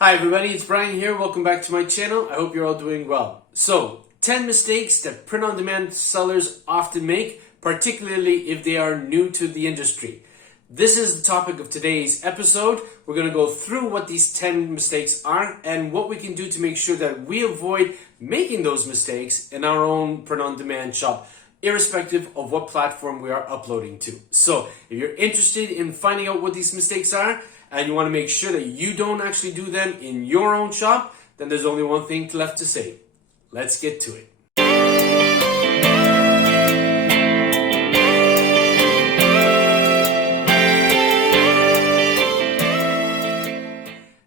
Hi everybody, it's Brian here. Welcome back to my channel. I hope you're all doing well. So, 10 mistakes that print-on-demand sellers often make, particularly if they are new to the industry. This is the topic of today's episode. We're going to go through what these 10 mistakes are and what we can do to make sure that we avoid making those mistakes in our own print-on-demand shop, irrespective of what platform we are uploading to. So, if you're interested in finding out what these mistakes are, and you want to make sure that you don't actually do them in your own shop, then there's only one thing left to say. Let's get to it.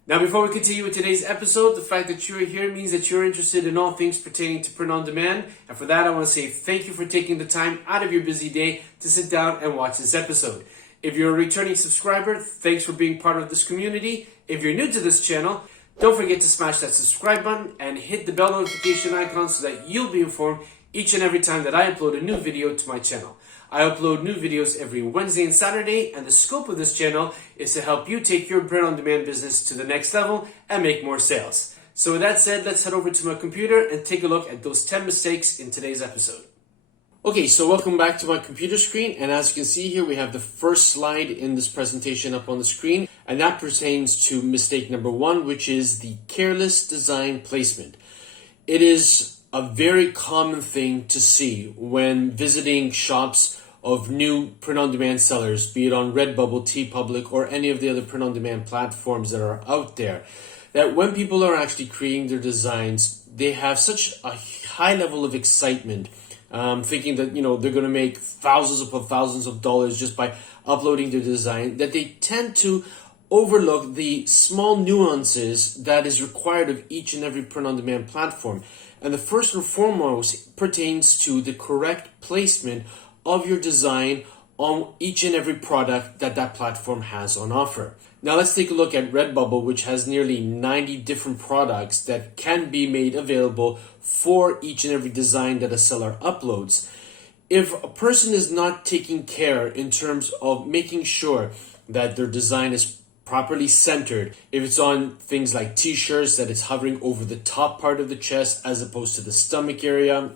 Now, before we continue with today's episode, the fact that you're here means that you're interested in all things pertaining to print on demand. And for that, I want to say thank you for taking the time out of your busy day to sit down and watch this episode. If you're a returning subscriber, thanks for being part of this community. If you're new to this channel, don't forget to smash that subscribe button and hit the bell notification icon so that you'll be informed each and every time that I upload a new video to my channel. I upload new videos every Wednesday and Saturday, and the scope of this channel is to help you take your print-on-demand business to the next level and make more sales. So with that said, let's head over to my computer and take a look at those 10 mistakes in today's episode. Okay, so welcome back to my computer screen, and as you can see here, we have the first slide in this presentation up on the screen, and that pertains to mistake number 1, which is the careless design placement. It is a very common thing to see when visiting shops of new print-on-demand sellers, be it on Redbubble, TeePublic, or any of the other print-on-demand platforms that are out there, that when people are actually creating their designs, they have such a high level of excitement, thinking that they're going to make thousands upon thousands of dollars just by uploading their design, that they tend to overlook the small nuances that is required of each and every print-on-demand platform. And the first and foremost pertains to the correct placement of your design on each and every product that that platform has on offer. Now let's take a look at Redbubble, which has nearly 90 different products that can be made available for each and every design that a seller uploads. If a person is not taking care in terms of making sure that their design is properly centered, if it's on things like t-shirts, that it's hovering over the top part of the chest as opposed to the stomach area,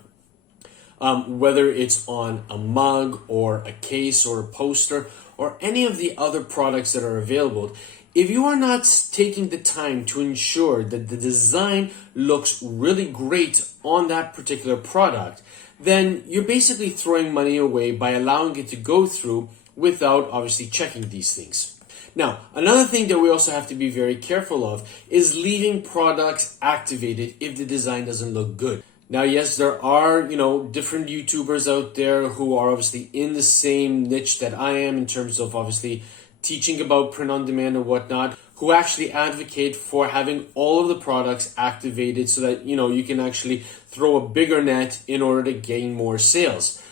whether it's on a mug or a case or a poster or any of the other products that are available, if you are not taking the time to ensure that the design looks really great on that particular product, then you're basically throwing money away by allowing it to go through without obviously checking these things. Now, another thing that we also have to be very careful of is leaving products activated if the design doesn't look good. Now, yes, there are, different YouTubers out there who are obviously in the same niche that I am in terms of obviously teaching about print on demand and whatnot, who actually advocate for having all of the products activated so that, you can actually throw a bigger net in order to gain more sales.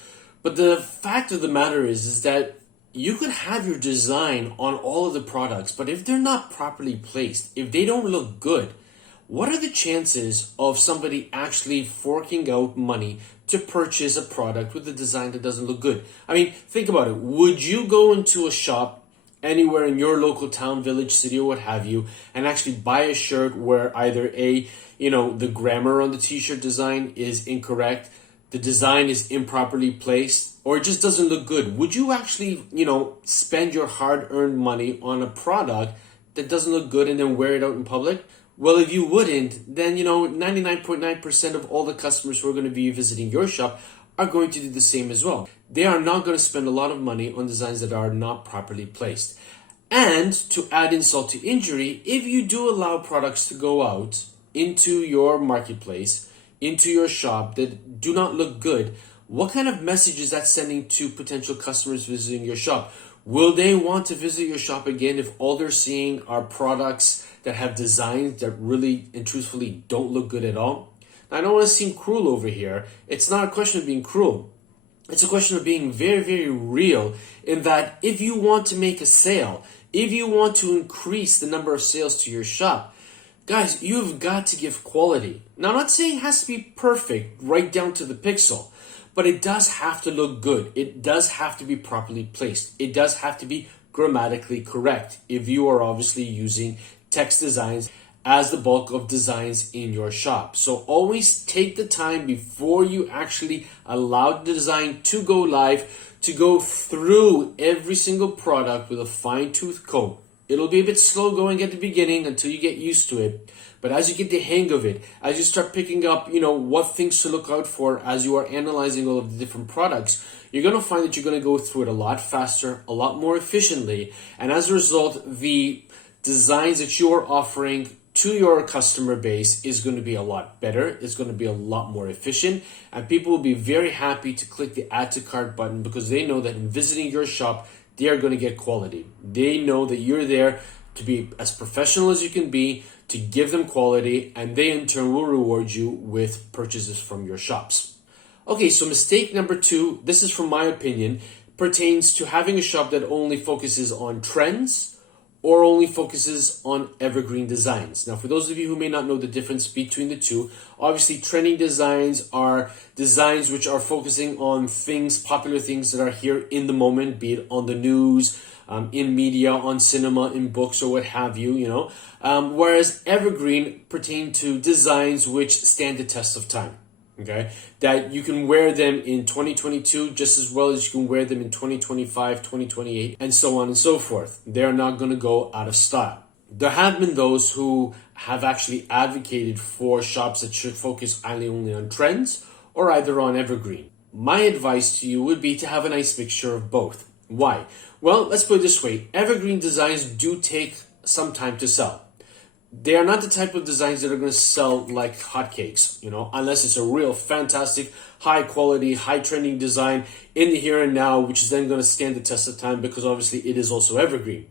But the fact of the matter is that you could have your design on all of the products, but if they're not properly placed, if they don't look good, what are the chances of somebody actually forking out money to purchase a product with a design that doesn't look good? I mean, think about it. Would you go into a shop anywhere in your local town, village, city, or what have you, and actually buy a shirt where either the grammar on the t-shirt design is incorrect, the design is improperly placed, or it just doesn't look good? Would you actually, spend your hard-earned money on a product that doesn't look good and then wear it out in public? Well, if you wouldn't, then 99.9% of all the customers who are going to be visiting your shop are going to do the same as well. They are not going to spend a lot of money on designs that are not properly placed. And to add insult to injury, if you do allow products to go out into your marketplace, into your shop that do not look good, what kind of message is that sending to potential customers visiting your shop? Will they want to visit your shop again if all they're seeing are products that have designs that really and truthfully don't look good at all? Now, I don't want to seem cruel over here. It's not a question of being cruel. It's a question of being very, very real in that if you want to make a sale, if you want to increase the number of sales to your shop, guys, you've got to give quality. Now, I'm not saying it has to be perfect right down to the pixel, but it does have to look good. It does have to be properly placed. It does have to be grammatically correct if you are obviously using text designs as the bulk of designs in your shop. So always take the time before you actually allow the design to go live to go through every single product with a fine-tooth comb. It'll be a bit slow going at the beginning until you get used to it. But as you get the hang of it, as you start picking up, what things to look out for as you are analyzing all of the different products, you're going to find that you're going to go through it a lot faster, a lot more efficiently. And as a result, the designs that you're offering to your customer base is going to be a lot better. It's going to be a lot more efficient. And people will be very happy to click the add to cart button because they know that in visiting your shop, they are going to get quality. They know that you're there to be as professional as you can be, to give them quality, and they in turn will reward you with purchases from your shops. Okay, so mistake number 2, this is from my opinion, pertains to having a shop that only focuses on trends or only focuses on evergreen designs. Now, for those of you who may not know the difference between the two, obviously trending designs are designs which are focusing on things, popular things that are here in the moment, be it on the news, in media, on cinema, in books, or what have you, whereas evergreen pertain to designs which stand the test of time, okay? That you can wear them in 2022 just as well as you can wear them in 2025, 2028, and so on and so forth. They're not going to go out of style. There have been those who have actually advocated for shops that should focus either only on trends or either on evergreen. My advice to you would be to have a nice mixture of both. Why? Well, let's put it this way. Evergreen designs do take some time to sell. They are not the type of designs that are going to sell like hotcakes, unless it's a real fantastic, high quality, high trending design in the here and now, which is then going to stand the test of time because obviously it is also evergreen.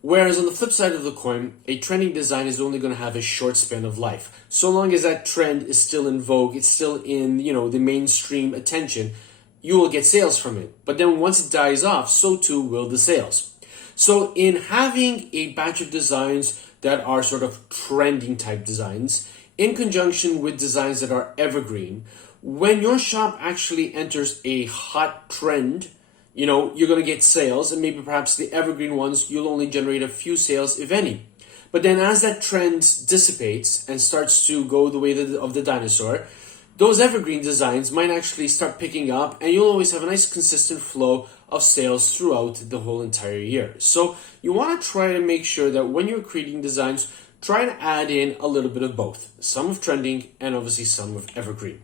Whereas on the flip side of the coin, a trending design is only going to have a short span of life. So long as that trend is still in vogue, it's still in, the mainstream attention, you will get sales from it. But then once it dies off, so too will the sales. So in having a batch of designs that are sort of trending type designs, in conjunction with designs that are evergreen, when your shop actually enters a hot trend, you're going to get sales, and maybe perhaps the evergreen ones, you'll only generate a few sales, if any. But then as that trend dissipates and starts to go the way of the dinosaur, those evergreen designs might actually start picking up, and you'll always have a nice consistent flow of sales throughout the whole entire year. So you want to try to make sure that when you're creating designs, try to add in a little bit of both. Some of trending and obviously some of evergreen.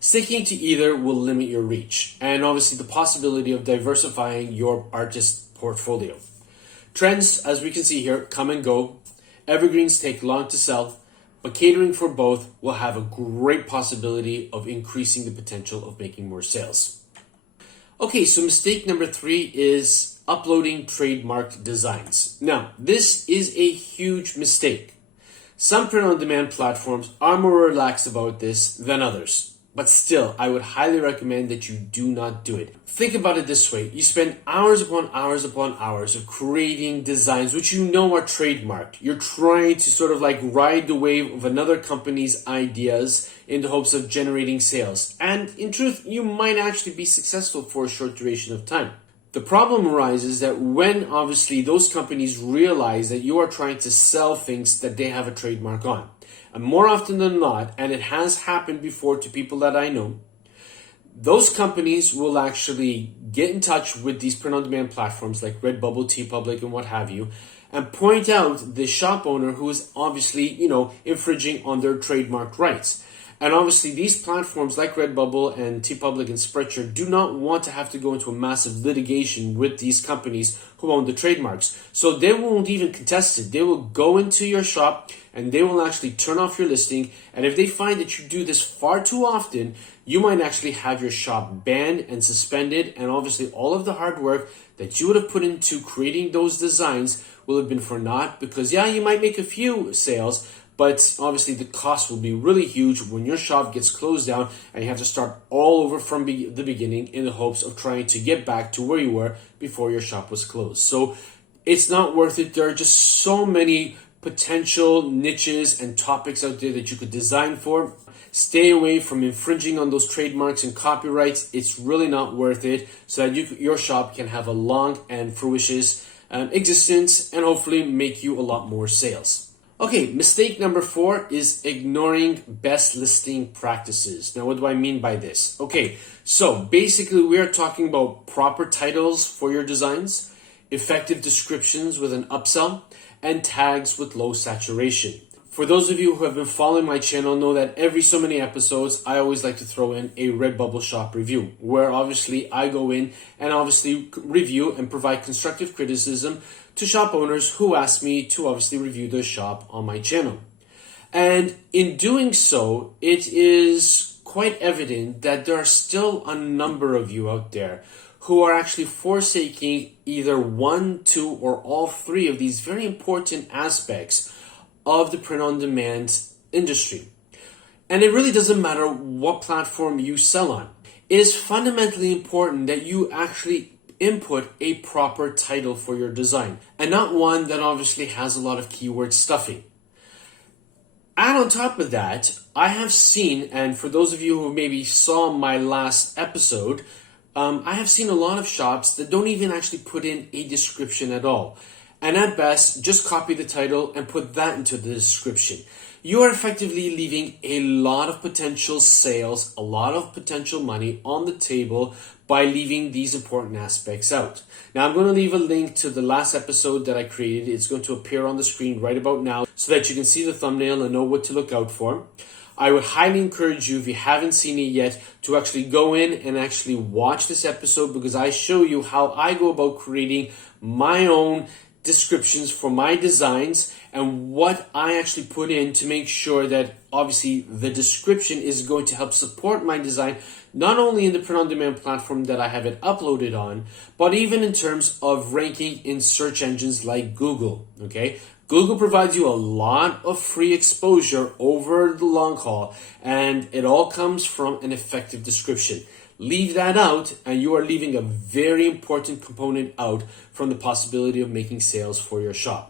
Sticking to either will limit your reach and obviously the possibility of diversifying your artist portfolio. Trends, as we can see here, come and go. Evergreens take long to sell, but catering for both will have a great possibility of increasing the potential of making more sales. Okay, so mistake number 3 is uploading trademarked designs. Now, this is a huge mistake. Some print-on-demand platforms are more relaxed about this than others. But still, I would highly recommend that you do not do it. Think about it this way. You spend hours upon hours upon hours of creating designs which you know are trademarked. You're trying to sort of like ride the wave of another company's ideas in the hopes of generating sales. And in truth, you might actually be successful for a short duration of time. The problem arises that when obviously those companies realize that you are trying to sell things that they have a trademark on. And more often than not, and it has happened before to people that I know, those companies will actually get in touch with these print-on-demand platforms like Redbubble, TeePublic, and what have you, and point out the shop owner who is obviously, infringing on their trademark rights. And obviously these platforms like Redbubble and TeePublic and Spreadshirt do not want to have to go into a massive litigation with these companies who own the trademarks. So they won't even contest it. They will go into your shop and they will actually turn off your listing. And if they find that you do this far too often, you might actually have your shop banned and suspended. And obviously all of the hard work that you would have put into creating those designs will have been for naught, because yeah, you might make a few sales, but obviously the cost will be really huge when your shop gets closed down and you have to start all over from the beginning in the hopes of trying to get back to where you were before your shop was closed. So it's not worth it. There are just so many potential niches and topics out there that you could design for. Stay away from infringing on those trademarks and copyrights. It's really not worth it, so that your shop can have a long and fruitious existence and hopefully make you a lot more sales. Okay, mistake number 4 is ignoring best listing practices. Now, what do I mean by this? Okay, so basically we are talking about proper titles for your designs, effective descriptions with an upsell, and tags with low saturation. For those of you who have been following my channel know that every so many episodes, I always like to throw in a Redbubble shop review, where obviously I go in and obviously review and provide constructive criticism to shop owners who ask me to obviously review their shop on my channel. And in doing so, it is quite evident that there are still a number of you out there who are actually forsaking either one, two, or all three of these very important aspects of the print-on-demand industry. And it really doesn't matter what platform you sell on. It is fundamentally important that you actually input a proper title for your design, and not one that obviously has a lot of keyword stuffing. And on top of that, I have seen, and for those of you who maybe saw my last episode, I have seen a lot of shops that don't even actually put in a description at all. And at best, just copy the title and put that into the description. You are effectively leaving a lot of potential sales, a lot of potential money on the table by leaving these important aspects out. Now, I'm going to leave a link to the last episode that I created. It's going to appear on the screen right about now so that you can see the thumbnail and know what to look out for. I would highly encourage you, if you haven't seen it yet, to actually go in and actually watch this episode, because I show you how I go about creating my own descriptions for my designs and what I actually put in to make sure that obviously the description is going to help support my design, not only in the print-on-demand platform that I have it uploaded on, but even in terms of ranking in search engines like Google, okay? Google provides you a lot of free exposure over the long haul, and it all comes from an effective description. Leave that out, and you are leaving a very important component out from the possibility of making sales for your shop.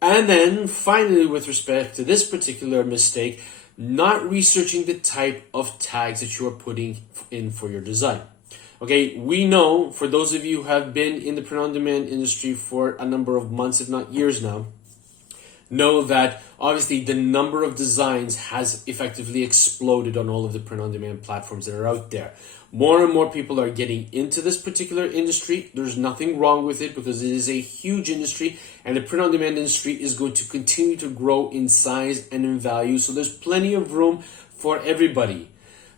And then finally, with respect to this particular mistake, not researching the type of tags that you are putting in for your design. Okay, we know, for those of you who have been in the print-on-demand industry for a number of months, if not years now, know that obviously the number of designs has effectively exploded on all of the print-on-demand platforms that are out there. More and more people are getting into this particular industry. There's nothing wrong with it because it is a huge industry, and the print-on-demand industry is going to continue to grow in size and in value. So there's plenty of room for everybody.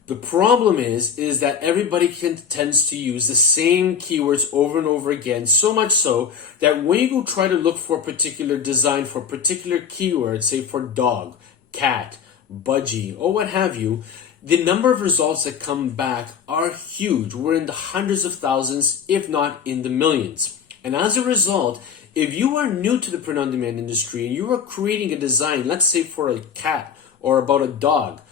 The problem is that everybody tends to use the same keywords over and over again, so much so that when you go try to look for a particular design for a particular keyword, say for dog, cat, budgie, or what have you, the number of results that come back are huge. We're in the hundreds of thousands, if not in the millions. And as a result, if you are new to the print-on-demand industry and you are creating a design, let's say for a cat or about a dog,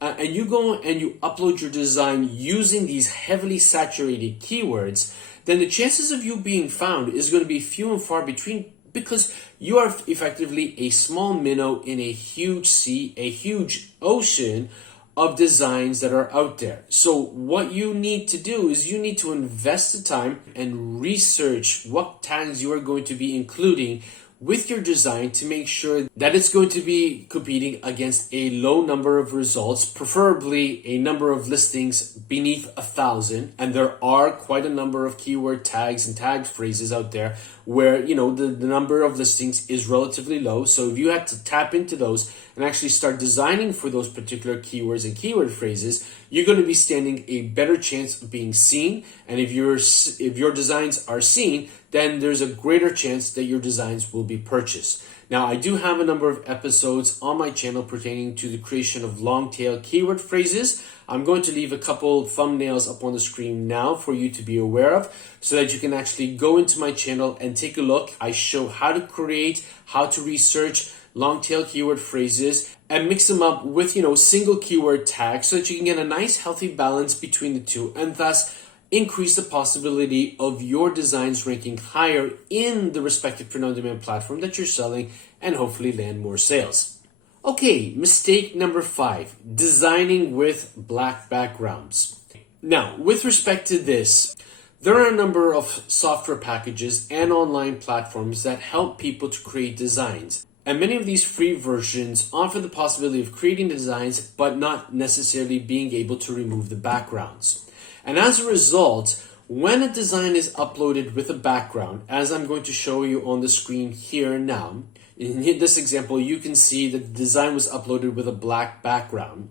and you go and you upload your design using these heavily saturated keywords, then the chances of you being found is going to be few and far between, because you are effectively a small minnow in a huge sea, a huge ocean of designs that are out there. So what you need to do is you need to invest the time and research what tags you are going to be including with your design to make sure that it's going to be competing against a low number of results, preferably a number of listings beneath 1,000. And there are quite a number of keyword tags and tag phrases out there where, you know, the number of listings is relatively low. So if you have to tap into those and actually start designing for those particular keywords and keyword phrases, you're going to be standing a better chance of being seen. And if your designs are seen, then there's a greater chance that your designs will be purchased. Now, I do have a number of episodes on my channel pertaining to the creation of long tail keyword phrases. I'm going to leave a couple thumbnails up on the screen now for you to be aware of, so that you can actually go into my channel and take a look. I show how to create, how to research long tail keyword phrases and mix them up with, single keyword tags so that you can get a nice healthy balance between the two, and thus increase the possibility of your designs ranking higher in the respective print-on-demand platform that you're selling, and hopefully land more sales. Okay, mistake number 5, designing with black backgrounds. Now, with respect to this, there are a number of software packages and online platforms that help people to create designs. And many of these free versions offer the possibility of creating designs, but not necessarily being able to remove the backgrounds. And as a result, when a design is uploaded with a background, as I'm going to show you on the screen here now, in this example, you can see that the design was uploaded with a black background.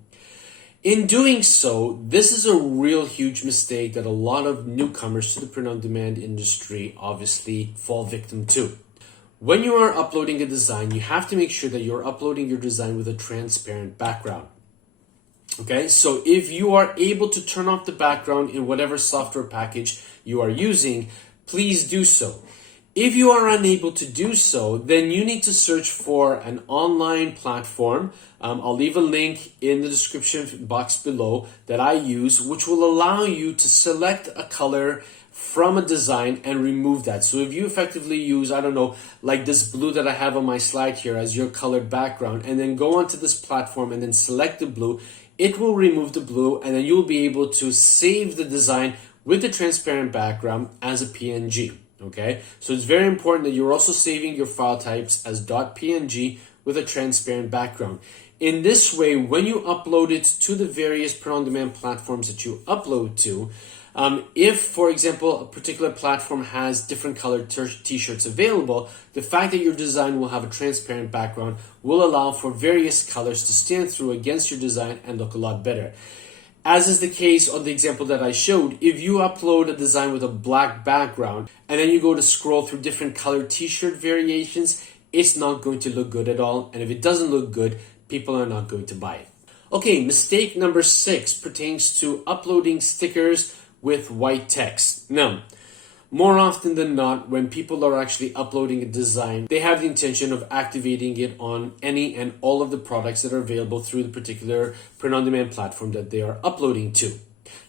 In doing so, this is a real huge mistake that a lot of newcomers to the print-on-demand industry obviously fall victim to. When you are uploading a design, you have to make sure that you're uploading your design with a transparent background. Okay, so if you are able to turn off the background in whatever software package you are using, please do so. If you are unable to do so, then you need to search for an online platform. I'll leave a link in the description box below that I use, which will allow you to select a color from a design and remove that. So if you effectively use, I don't know, like this blue that I have on my slide here as your colored background, and then go onto this platform and then select the blue, it will remove the blue, and then you'll be able to save the design with the transparent background as a PNG. Okay, so it's very important that you're also saving your file types as .png with a transparent background. In this way, when you upload it to the various print-on-demand platforms that you upload to, if, for example, a particular platform has different colored t-shirts available, the fact that your design will have a transparent background will allow for various colors to stand through against your design and look a lot better. As is the case on the example that I showed, if you upload a design with a black background and then you go to scroll through different colored t-shirt variations, it's not going to look good at all. And if it doesn't look good, people are not going to buy it. Okay, mistake number 6 pertains to uploading stickers with white text. Now, more often than not, when people are actually uploading a design, they have the intention of activating it on any and all of the products that are available through the particular print-on-demand platform that they are uploading to.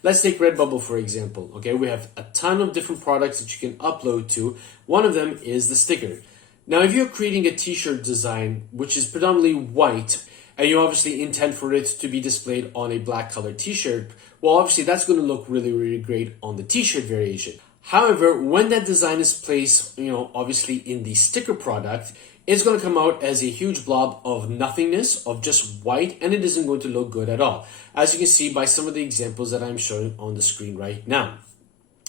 Let's take Redbubble, for example. Okay, we have a ton of different products that you can upload to. One of them is the sticker. Now, if you're creating a t-shirt design, which is predominantly white, and you obviously intend for it to be displayed on a black colored t-shirt, well, obviously that's going to look really, really great on the t-shirt variation. However, when that design is placed, obviously in the sticker product, it's going to come out as a huge blob of nothingness, of just white, and it isn't going to look good at all, as you can see by some of the examples that I'm showing on the screen right now.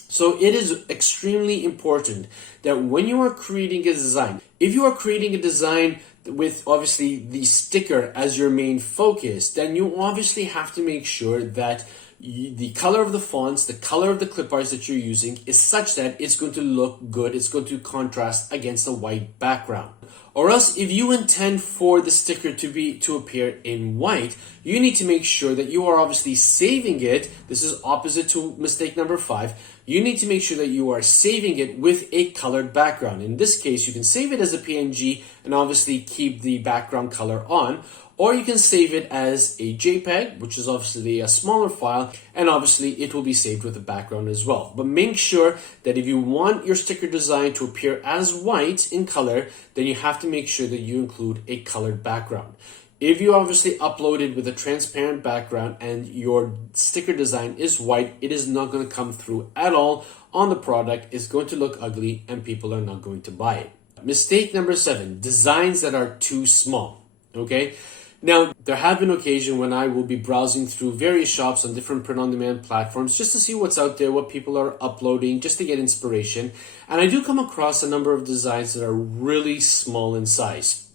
So it is extremely important that when you are creating a design, if you are creating a design with obviously the sticker as your main focus, then you obviously have to make sure that the color of the fonts, the color of the clip arts that you're using is such that it's going to look good, it's going to contrast against a white background. Or else, if you intend for the sticker to appear in white, you need to make sure that you are obviously saving it. This is opposite to mistake number 5. You need to make sure that you are saving it with a colored background. In this case, you can save it as a PNG and obviously keep the background color on, or you can save it as a JPEG, which is obviously a smaller file, and obviously it will be saved with the background as well. But make sure that if you want your sticker design to appear as white in color, then you have to make sure that you include a colored background. If you obviously upload it with a transparent background and your sticker design is white, it is not going to come through at all on the product. It's going to look ugly and people are not going to buy it. Mistake number 7, designs that are too small. Okay. Now, there have been occasions when I will be browsing through various shops on different print-on-demand platforms just to see what's out there, what people are uploading, just to get inspiration. And I do come across a number of designs that are really small in size.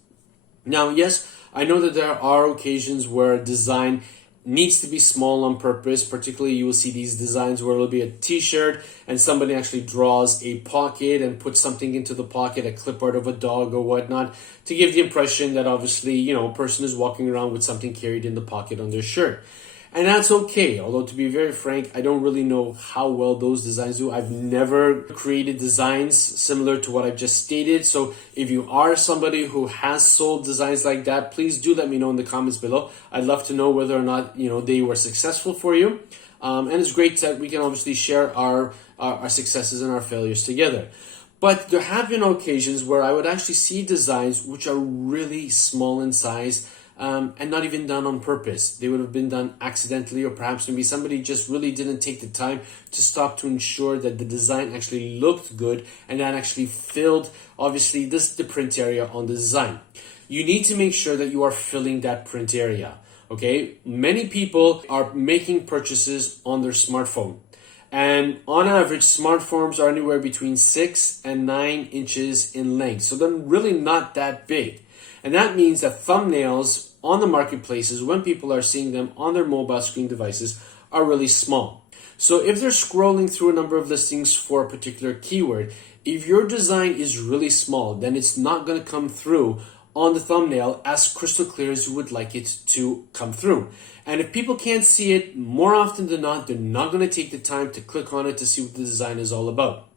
Now, yes, I know that there are occasions where a design needs to be small on purpose. Particularly, you will see these designs where it'll be a t-shirt and somebody actually draws a pocket and puts something into the pocket, a clip art of a dog or whatnot, to give the impression that obviously, a person is walking around with something carried in the pocket on their shirt. And that's okay. Although, to be very frank, I don't really know how well those designs do. I've never created designs similar to what I've just stated. So if you are somebody who has sold designs like that, please do let me know in the comments below. I'd love to know whether or not, they were successful for you. And it's great that we can obviously share our successes and our failures together. But there have been occasions where I would actually see designs which are really small in size, and not even done on purpose. They would have been done accidentally, or perhaps maybe somebody just really didn't take the time to stop to ensure that the design actually looked good and that actually filled, obviously, the print area on the design. you need to make sure that you are filling that print area. Okay, many people are making purchases on their smartphone. And on average, smartphones are anywhere between 6 and 9 inches in length. So they're really not that big. And that means that thumbnails on the marketplaces, when people are seeing them on their mobile screen devices, are really small. So if they're scrolling through a number of listings for a particular keyword, if your design is really small, then it's not going to come through on the thumbnail as crystal clear as you would like it to come through. And if people can't see it, more often than not, they're not going to take the time to click on it to see what the design is all about.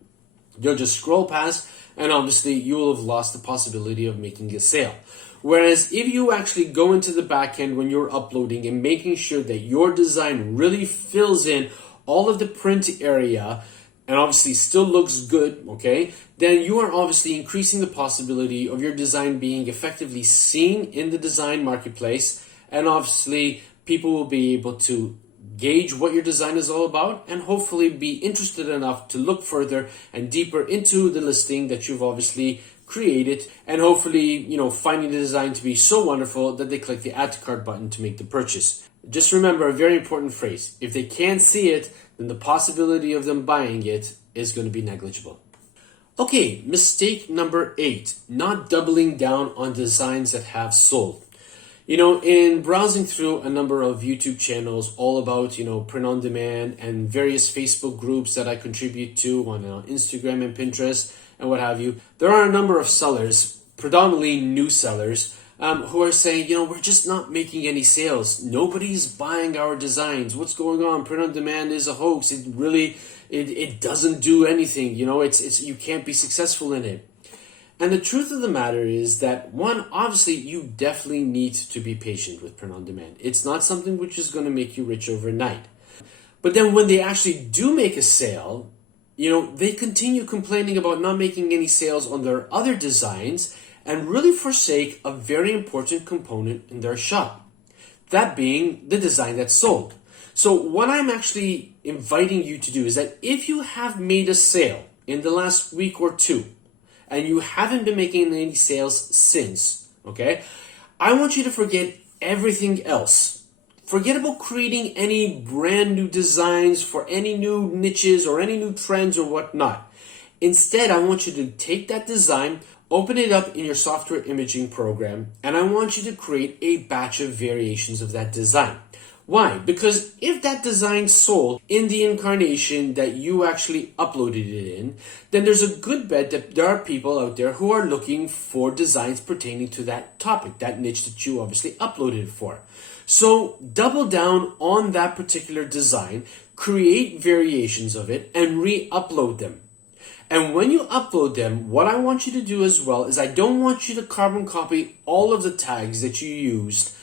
They'll just scroll past, and obviously you will have lost the possibility of making a sale. Whereas if you actually go into the back end when you're uploading and making sure that your design really fills in all of the print area, and obviously still looks good, okay, then you are obviously increasing the possibility of your design being effectively seen in the design marketplace, and obviously people will be able to gauge what your design is all about and hopefully be interested enough to look further and deeper into the listing that you've obviously created, and hopefully, finding the design to be so wonderful that they click the add to cart button to make the purchase. Just remember a very important phrase: if they can't see it, then the possibility of them buying it is going to be negligible. Okay, mistake number 8, not doubling down on designs that have sold. In browsing through a number of YouTube channels all about, print on demand, and various Facebook groups that I contribute to on Instagram and Pinterest and what have you, there are a number of sellers, predominantly new sellers, who are saying, we're just not making any sales. Nobody's buying our designs. What's going on? Print on demand is a hoax. It doesn't do anything. It's you can't be successful in it. And the truth of the matter is that, one, obviously you definitely need to be patient with print on demand. It's not something which is going to make you rich overnight. But then when they actually do make a sale, they continue complaining about not making any sales on their other designs and really forsake a very important component in their shop, that being the design that's sold. So what I'm actually inviting you to do is that if you have made a sale in the last week or two, and you haven't been making any sales since, okay, I want you to forget everything else. Forget about creating any brand new designs for any new niches or any new trends or whatnot. Instead, I want you to take that design, open it up in your software imaging program, and I want you to create a batch of variations of that design. Why? Because if that design sold in the incarnation that you actually uploaded it in, then there's a good bet that there are people out there who are looking for designs pertaining to that topic, that niche that you obviously uploaded it for. So double down on that particular design, create variations of it, and re-upload them. And when you upload them, what I want you to do as well is I don't want you to carbon copy all of the tags that you used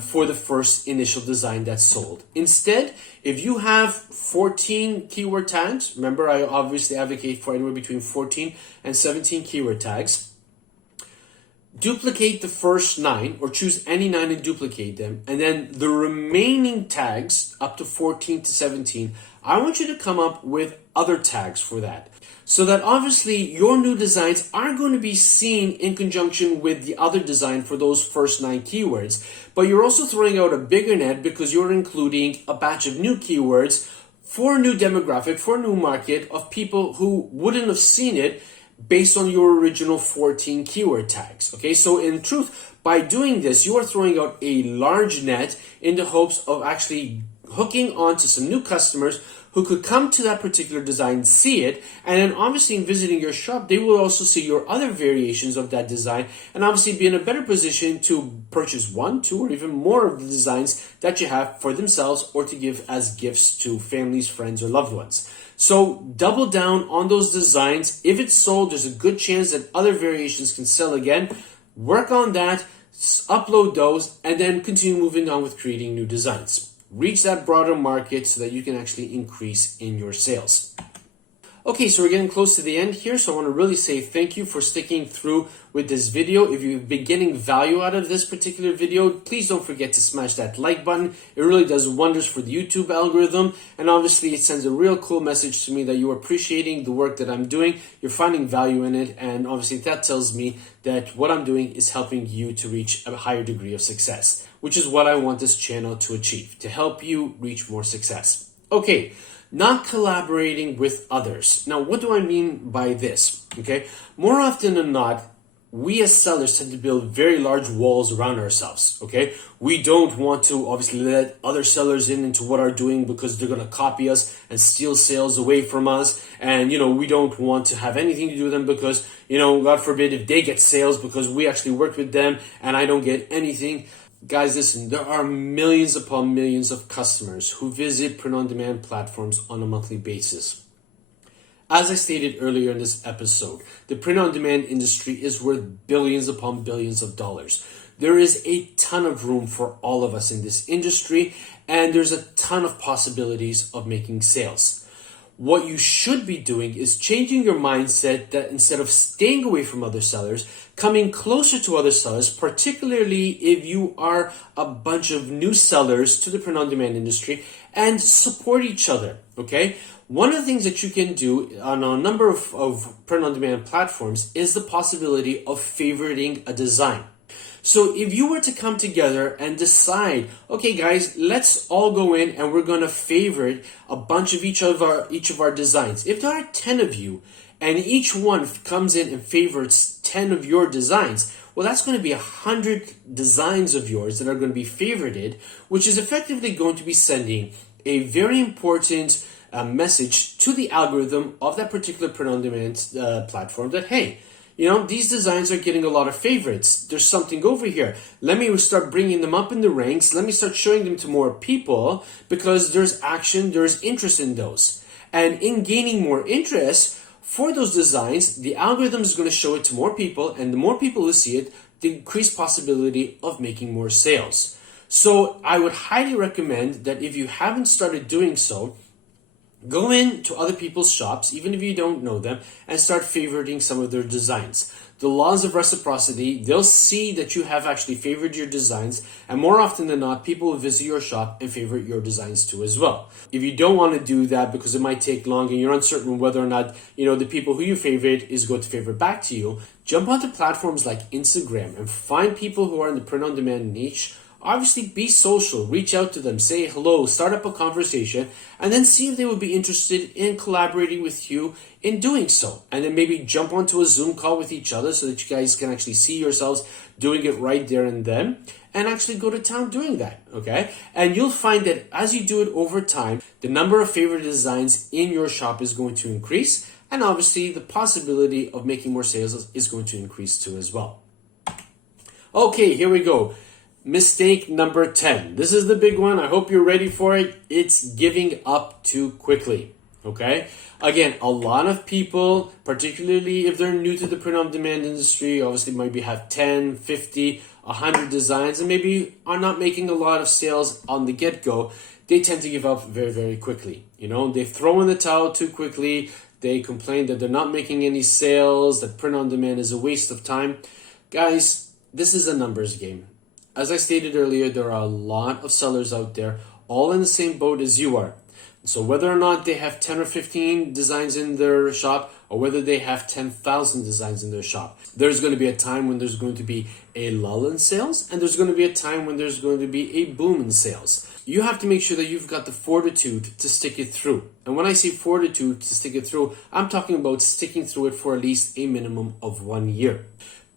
for the first initial design that's sold. Instead, if you have 14 keyword tags, remember I obviously advocate for anywhere between 14 and 17 keyword tags, duplicate the first 9 or choose any 9 and duplicate them, and then the remaining tags up to 14 to 17, I want you to come up with other tags for that. So that obviously your new designs are going to be seen in conjunction with the other design for those first 9 keywords. But you're also throwing out a bigger net because you're including a batch of new keywords for a new demographic, for a new market of people who wouldn't have seen it based on your original 14 keyword tags. Okay, so in truth, by doing this, you are throwing out a large net in the hopes of actually hooking onto some new customers who could come to that particular design, see it, and then obviously in visiting your shop, they will also see your other variations of that design and obviously be in a better position to purchase 1, 2, or even more of the designs that you have for themselves or to give as gifts to families, friends, or loved ones. So double down on those designs. If it's sold, there's a good chance that other variations can sell again. Work on that, upload those, and then continue moving on with creating new designs. Reach that broader market so that you can actually increase in your sales. Okay, so we're getting close to the end here, so I want to really say thank you for sticking through with this video. If you've been getting value out of this particular video, please don't forget to smash that like button. It really does wonders for the YouTube algorithm, and obviously it sends a real cool message to me that you're appreciating the work that I'm doing, you're finding value in it, and obviously that tells me that what I'm doing is helping you to reach a higher degree of success, which is what I want this channel to achieve, to help you reach more success. Okay, not collaborating with others. Now, what do I mean by this? Okay, more often than not, we as sellers tend to build very large walls around ourselves. Okay, we don't want to obviously let other sellers into what are doing because they're going to copy us and steal sales away from us. And we don't want to have anything to do with them because God forbid if they get sales because we actually worked with them and I don't get anything. Guys, listen, there are millions upon millions of customers who visit print-on-demand platforms on a monthly basis. As I stated earlier in this episode, the print-on-demand industry is worth billions upon billions of dollars. There is a ton of room for all of us in this industry, and there's a ton of possibilities of making sales. What you should be doing is changing your mindset that instead of staying away from other sellers, coming closer to other sellers, particularly if you are a bunch of new sellers to the print-on-demand industry, and support each other, okay? One of the things that you can do on a number of print-on-demand platforms is the possibility of favoriting a design. So if you were to come together and decide, okay guys, let's all go in and we're going to favorite a bunch of each of our designs. If there are 10 of you and each one comes in and favorites 10 of your designs, well, that's going to be 100 designs of yours that are going to be favorited, which is effectively going to be sending a very important message to the algorithm of that particular print-on-demand platform that, hey, these designs are getting a lot of favorites. There's something over here. Let me start bringing them up in the ranks. Let me start showing them to more people because there's action, there's interest in those. And in gaining more interest for those designs, the algorithm is going to show it to more people, and the more people who see it, the increased possibility of making more sales. So I would highly recommend that if you haven't started doing so, go into other people's shops, even if you don't know them, and start favoriting some of their designs. The laws of reciprocity, they'll see that you have actually favored your designs, and more often than not, people will visit your shop and favorite your designs too as well. If you don't want to do that because it might take long and you're uncertain whether or not, the people who you favorite is going to favorite back to you, jump onto platforms like Instagram and find people who are in the print-on-demand niche. Obviously, be social, reach out to them, say hello, start up a conversation, and then see if they would be interested in collaborating with you in doing so. And then maybe jump onto a Zoom call with each other so that you guys can actually see yourselves doing it right there and then, and actually go to town doing that, okay? And you'll find that as you do it over time, the number of favorite designs in your shop is going to increase, and obviously the possibility of making more sales is going to increase too as well. Okay, here we go. Mistake number 10. This is the big one. I hope you're ready for it. It's giving up too quickly. Okay? Again, a lot of people, particularly if they're new to the print-on-demand industry, obviously maybe have 10, 50, 100 designs and maybe are not making a lot of sales on the get-go. They tend to give up very, very quickly. They throw in the towel too quickly. They complain that they're not making any sales, that print-on-demand is a waste of time. Guys, this is a numbers game. As I stated earlier, there are a lot of sellers out there, all in the same boat as you are. So whether or not they have 10 or 15 designs in their shop, or whether they have 10,000 designs in their shop, there's going to be a time when there's going to be a lull in sales, and there's going to be a time when there's going to be a boom in sales. You have to make sure that you've got the fortitude to stick it through. And when I say fortitude to stick it through, I'm talking about sticking through it for at least a minimum of 1 year.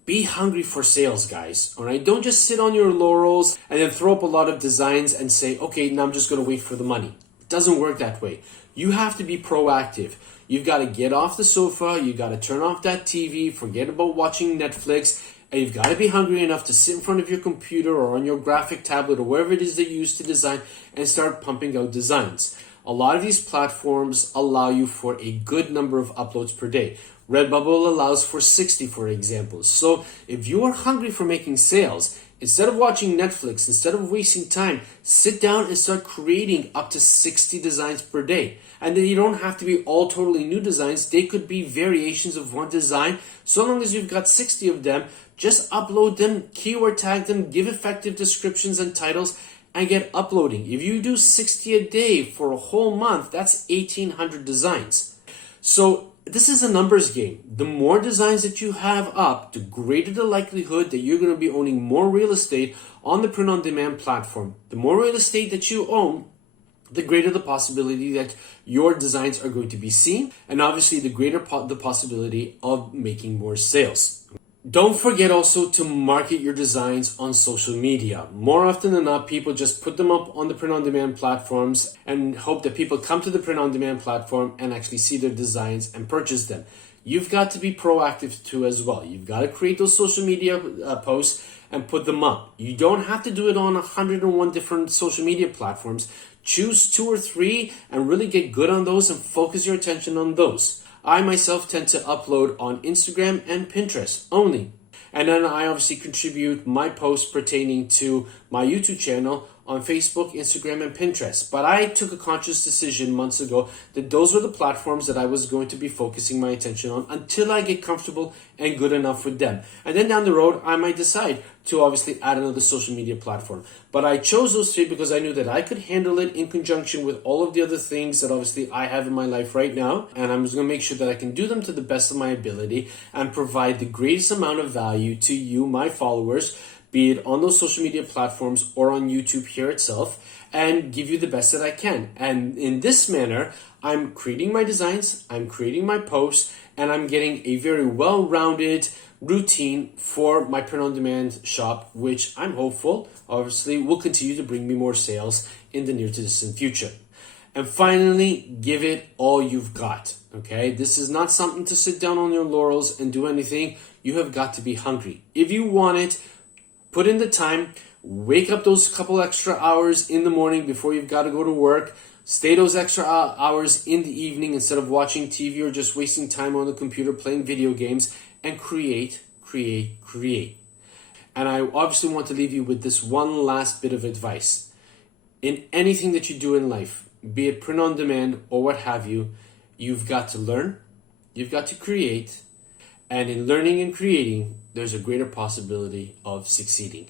Be hungry for sales, guys. All right? Don't just sit on your laurels and then throw up a lot of designs and say, okay, now I'm just going to wait for the money. It doesn't work that way. You have to be proactive. You've got to get off the sofa. You've got to turn off that TV, forget about watching Netflix, and you've got to be hungry enough to sit in front of your computer or on your graphic tablet or wherever it is that you use to design and start pumping out designs. A lot of these platforms allow you for a good number of uploads per day. Redbubble allows for 60, for example. So if you are hungry for making sales, Instead of watching Netflix, instead of wasting time, sit down and start creating up to 60 designs per day. And then you don't have to be all totally new designs. They could be variations of one design. So long as you've got 60 of them, just upload them, keyword tag them, give effective descriptions and titles, and get uploading. If you do 60 a day for a whole month, that's 1,800 designs. So this is a numbers game. The more designs that you have up, the greater the likelihood that you're going to be owning more real estate on the print-on-demand platform. The more real estate that you own, the greater the possibility that your designs are going to be seen, and obviously the greater the possibility of making more sales. Don't forget also to market your designs on social media. More often than not, people just put them up on the print-on-demand platforms and hope that people come to the print-on-demand platform and actually see their designs and purchase them. You've got to be proactive too as well. You've got to create those social media posts and put them up. You don't have to do it on 101 different social media platforms. Choose 2 or 3 and really get good on those and focus your attention on those. I myself tend to upload on Instagram and Pinterest only. And then I obviously contribute my posts pertaining to my YouTube channel on Facebook, Instagram, and Pinterest. But I took a conscious decision months ago that those were the platforms that I was going to be focusing my attention on until I get comfortable and good enough with them. And then down the road, I might decide to obviously add another social media platform. But I chose those 3 because I knew that I could handle it in conjunction with all of the other things that obviously I have in my life right now. And I'm just going to make sure that I can do them to the best of my ability and provide the greatest amount of value to you, my followers, be it on those social media platforms or on YouTube here itself, and give you the best that I can. And in this manner, I'm creating my designs, I'm creating my posts, and I'm getting a very well-rounded routine for my print-on-demand shop, which I'm hopeful, obviously, will continue to bring me more sales in the near to distant future. And finally, give it all you've got, okay? This is not something to sit down on your laurels and do anything. You have got to be hungry. If you want it, put in the time, wake up those couple extra hours in the morning before you've got to go to work, stay those extra hours in the evening instead of watching TV or just wasting time on the computer playing video games, and create. And I obviously want to leave you with this one last bit of advice. In anything that you do in life, be it print on demand or what have you, you've got to learn, you've got to create, and in learning and creating, there's a greater possibility of succeeding.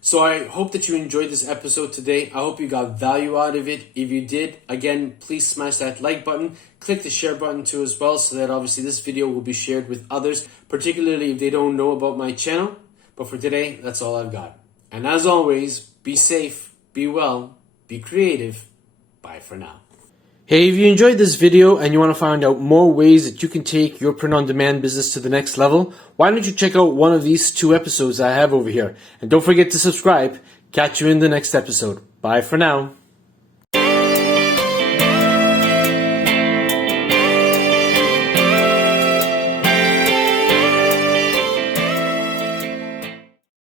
So I hope that you enjoyed this episode today. I hope you got value out of it. If you did, again, please smash that like button. Click the share button too as well, so that obviously this video will be shared with others, particularly if they don't know about my channel. But for today, that's all I've got. And as always, be safe, be well, be creative. Bye for now. Hey, if you enjoyed this video and you want to find out more ways that you can take your print-on-demand business to the next level, why don't you check out one of these 2 episodes I have over here. And don't forget to subscribe. Catch you in the next episode. Bye for now.